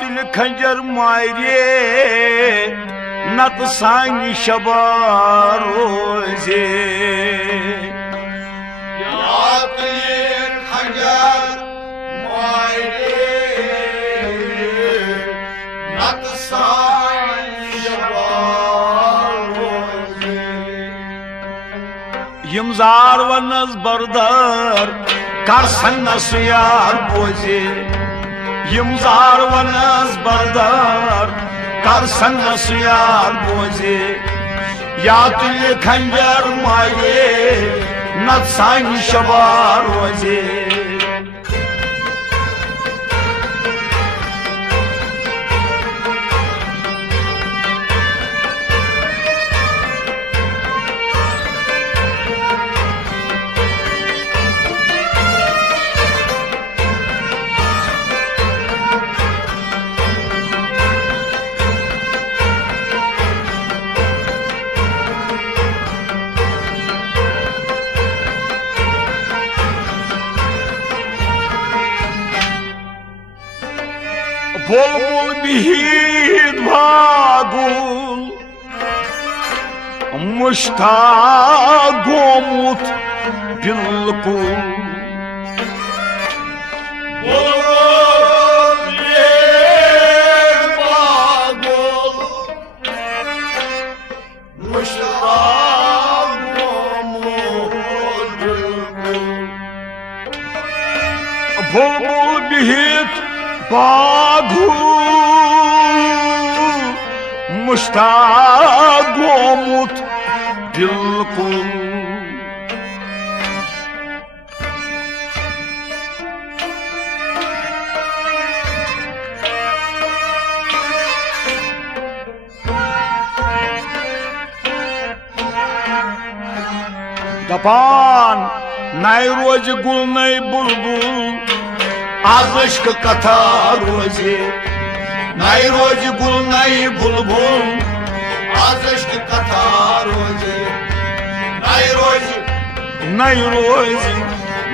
तुल खंजर मारे नत सानी शबा रोजे खंजर मारे नत सानी शबा रोजे यम जार वनस बरदार कर सन्नस यार बोझे यम जार वनस बरदार कर सन्नस यार बोझे या तुल खंजर माये नत सानी शबा रोजे बुलबुल बिहीद भागुल मुश्ताक गोमुत बिल्कुल बुलबुल बिहीद भागुल मुश्ताक गोमुत बिल्कुल बुलबुल बिहीद बागु मुश्ताक गोमुत बिल्कुल दपान नई रोज गुल नई बुलबुल आज इश्क कथा रोजे नई रोज गुल नई बुलबुल आज इश्क कथा रोजे नई रोज नई रोज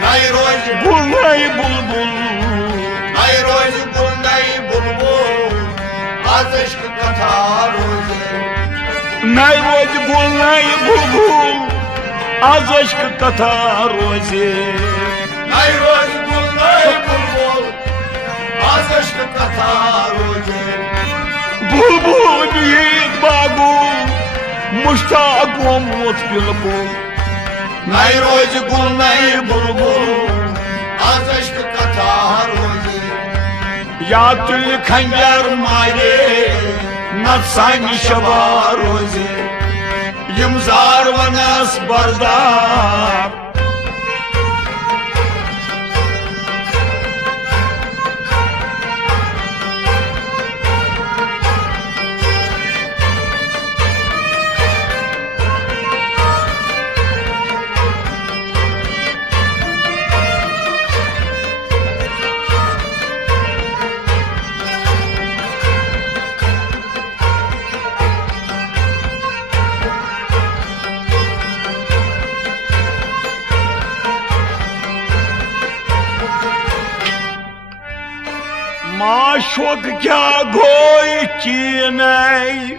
नई रोज गुल नई बुलबुल नई रोज गुल नई बुलबुल आज इश्क कथा रोजे नई रोज गुल नई बुलबुल आज इश्क कथा रोजे नई रोज गुल नई बुलबुल आज इश्क कथा रोजे बुलबुल बिहीद बागु मुश्ताक गोमुत बिल्कुल नई रोज गुल नई बुलबुल आज इश्क कथा रोजे या तुल खंजर मारे नत सानी शबा रोजे यम जार वनस बरदार माशोक क्या गोई चीनई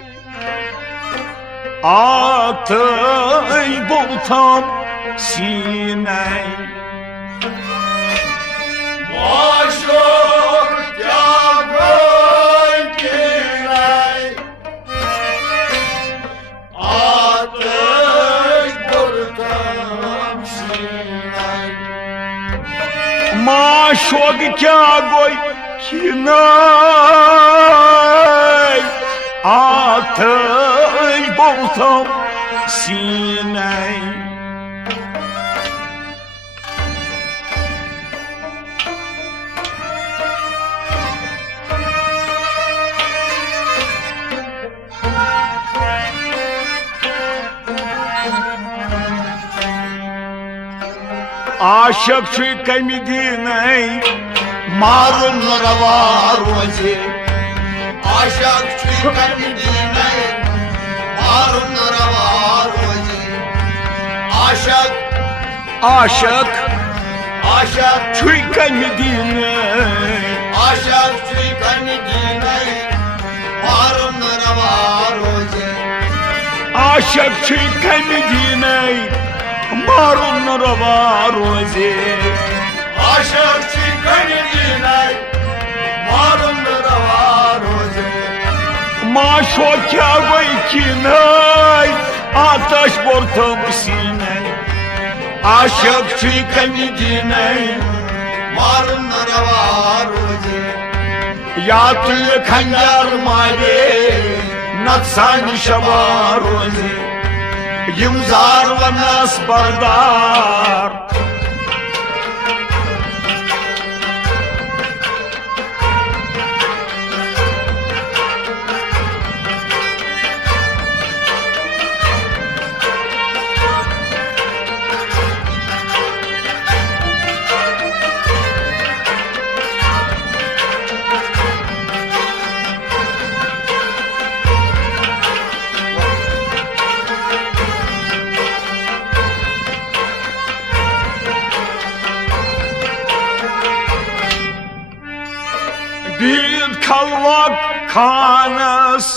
आत बुलथम सीनई माशोक क्या गोई चीनई आत बुलथम सीनई माशोक क्या गोई आत बुलथम सीनई आशक कमी दिन मारुन रवा रोजे आशक कमी दिन मारुन रवा रोजे आशक आशक आशक कमी दिन आशक कमी दिन आशक छु कमि दीनै मारुन रवा रोजे आशक छु कमि दीनै मारुन रवा रोजे माशो क्या वैकिनै आतश बोर्तम सीनै आशक छु कमि दीनै मारुन रवा रोजे या तुल खंजर मारे नक्सान शबा रोजे यमजार वनस बरदार बीत खलवक खानस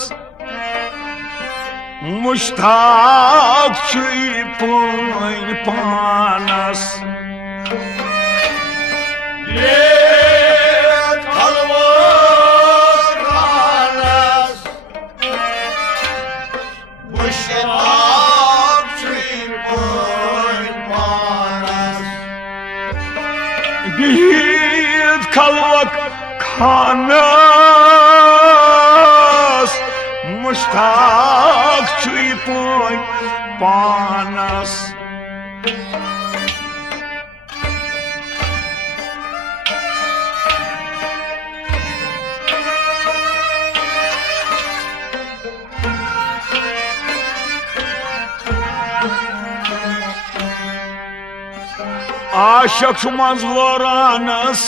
मुश्ताक छुई पुन पानस बीत खलवक खानस मुश्ताक छुई पुन पानस बीत खलवक खानस मुश्ताक छुई पुन पानस आशक मंजवरानस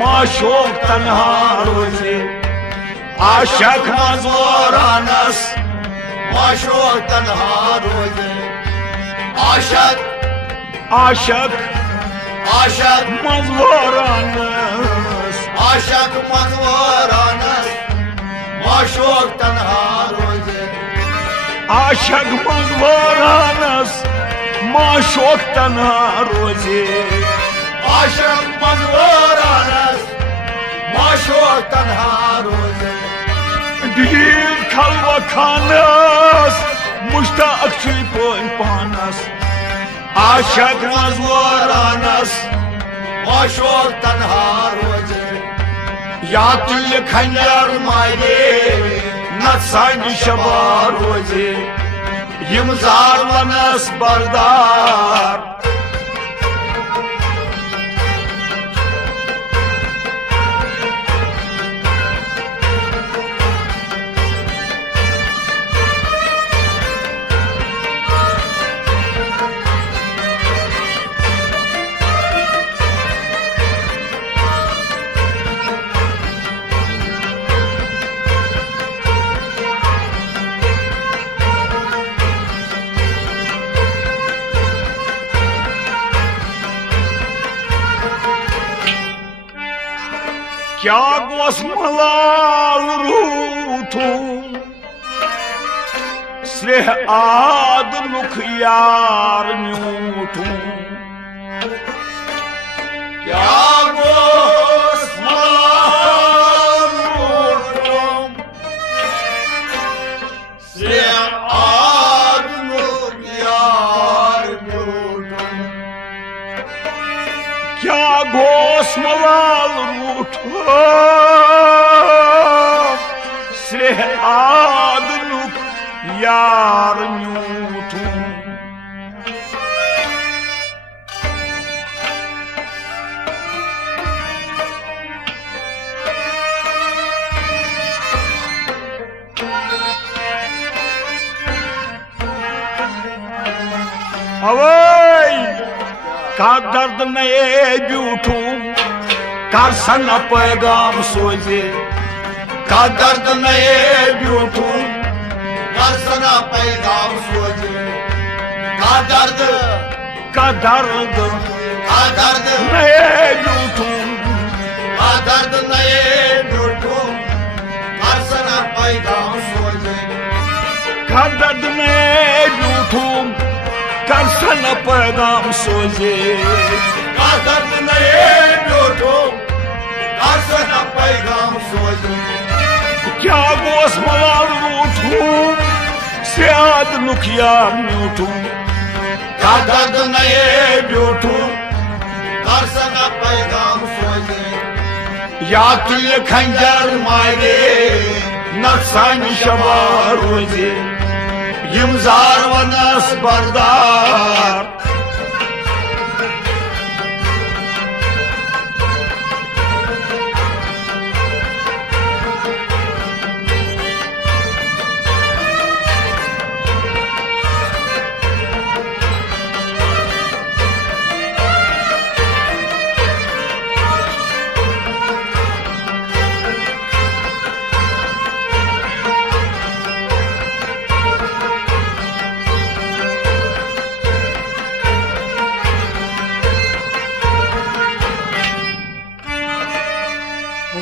माशोक तन्हा रोजे आशक मंजवरानस माशोक तन्हा रोजे आशक आशक आशक मंजवरानस आशक मंजवरानस माशोक तन्हा रोजे आशक मंजवरानस माशोक तन्हा रोजे आशक मंजवरानस माशोक तन्हा रोजे बीत खलवक खानस मुश्ताक छुई पुन पानस आशक मंजवरानस माशोक तन्हा रोजे या तुल खंजर मारे नक्सान शबा रोजे यमजार वनस बरदार क्या गोस मलाल रूठूं स्रेह आद नुख यार न्यूठूं क्या गोस मलाल रूठूं से आद नुख यार न्यूठूं क्या गोस मलाल रूठूं स्रेह आद नुख यार न्यूठूं अवै का दर्द नए ब्यूठू कर सन पैगाम सोजे का दर्द नए ब्यूठू कर सना पैगाम सोजे का दर्द नए ब्यूठू का दर्द नए ब्यूठू कर सना पैगाम सोजे का दर्द नए कर सन पैगाम सोजे का दर्द नए ब्यूठो कर सन पैगाम सोजे क्या गोस मलाल रूठू सियाद नुखियार म्यूठू का दर्द नए ब्यूठो कर सन पैगाम सोजे या तुल खंजर मारे नफसान शबा रोजे यमजार वनस बरदार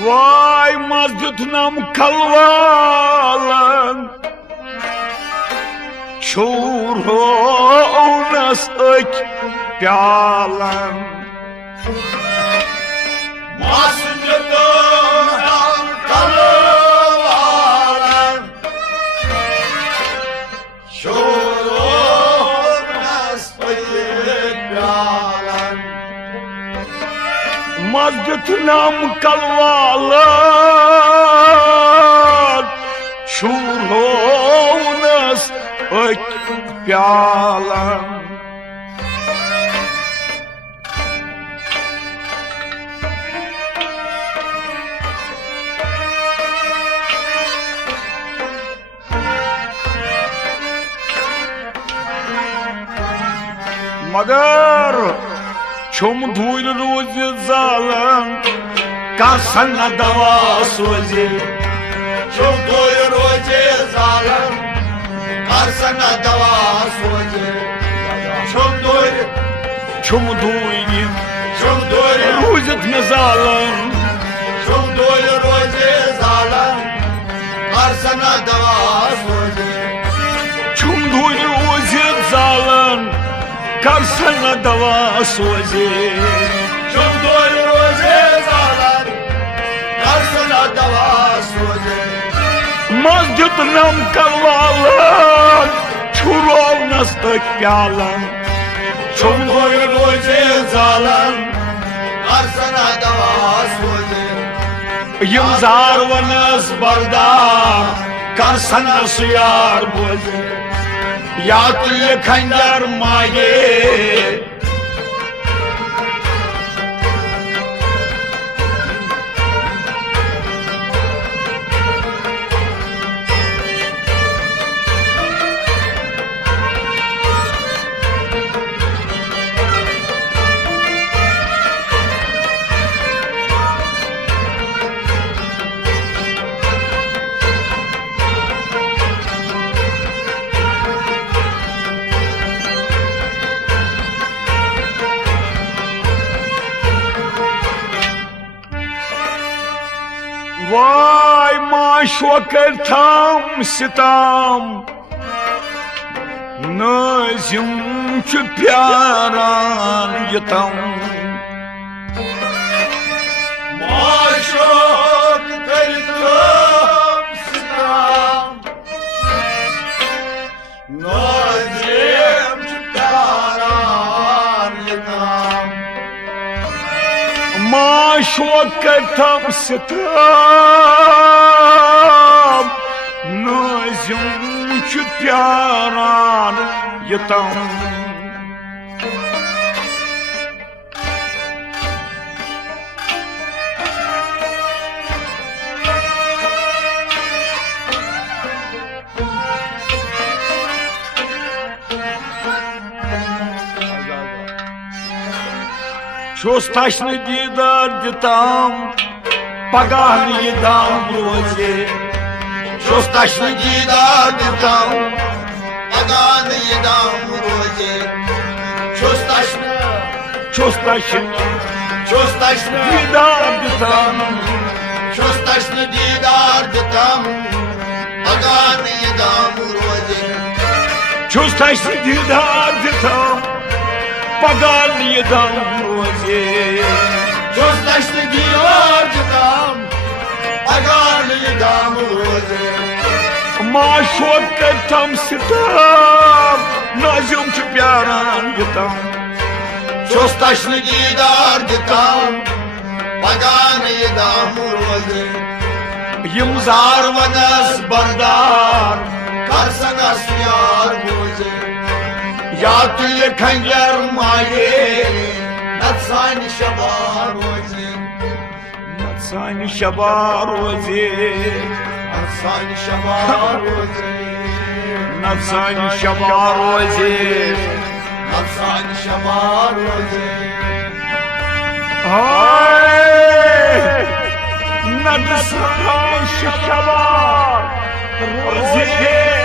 Vay mazgıtnam kalvalan Çurhonas ök pyalan Mazgıtnam kalvalan Çurhonas ök pyalan Mazgıtnam kalvalan Çurhonas ök pyalan Magar Çum dhul roz zalan Karsana dava soze Çum dhul roz zalan Karsana dava soze Çum dhul rozet ne zalan Çum dhul roz zalan Karsana dava soze Çum dhul rozet zalan Karsana dava soze Çum dhul roz zalan Karsana dava soze Mazgıtnam kalvalan Çurhonas ök pyalan Çum dhul roz zalan Karsana dava soze Yımzar vanas bardar Karsana suyar boze Ya tulle khanjar maye Vay maşvakar tam sitam Nazim çü pyaran yatam Maşok kırdım sitam Nazim çıkaran yıkam Maşvakar tam sitam Nazim çü pyaran yatam Ços taşını didar ditam Pagahni yedam roze Ços taşını didar ditam Pagahni yedam roze Ços taşını didar ditam Ços taşını didar ditam Pagahni yedam roze Ços taşını didar ditam पगान ये दम रोजे Çöz taşlı diyar tutam Pagan yedam roze माशोक कर तम सितम नाजुम च प्यारान ये दम Çöz taşlı diyar tutam Pagan yedam roze यम जार Arvanas bardar Karsanas yar roze या तुल्य खंजर माये Natsani şabar roze सानी शबा रोजे Natsani şabar roze सानी शबा रोजे Natsani şabar roze नद सानी शबा रोजे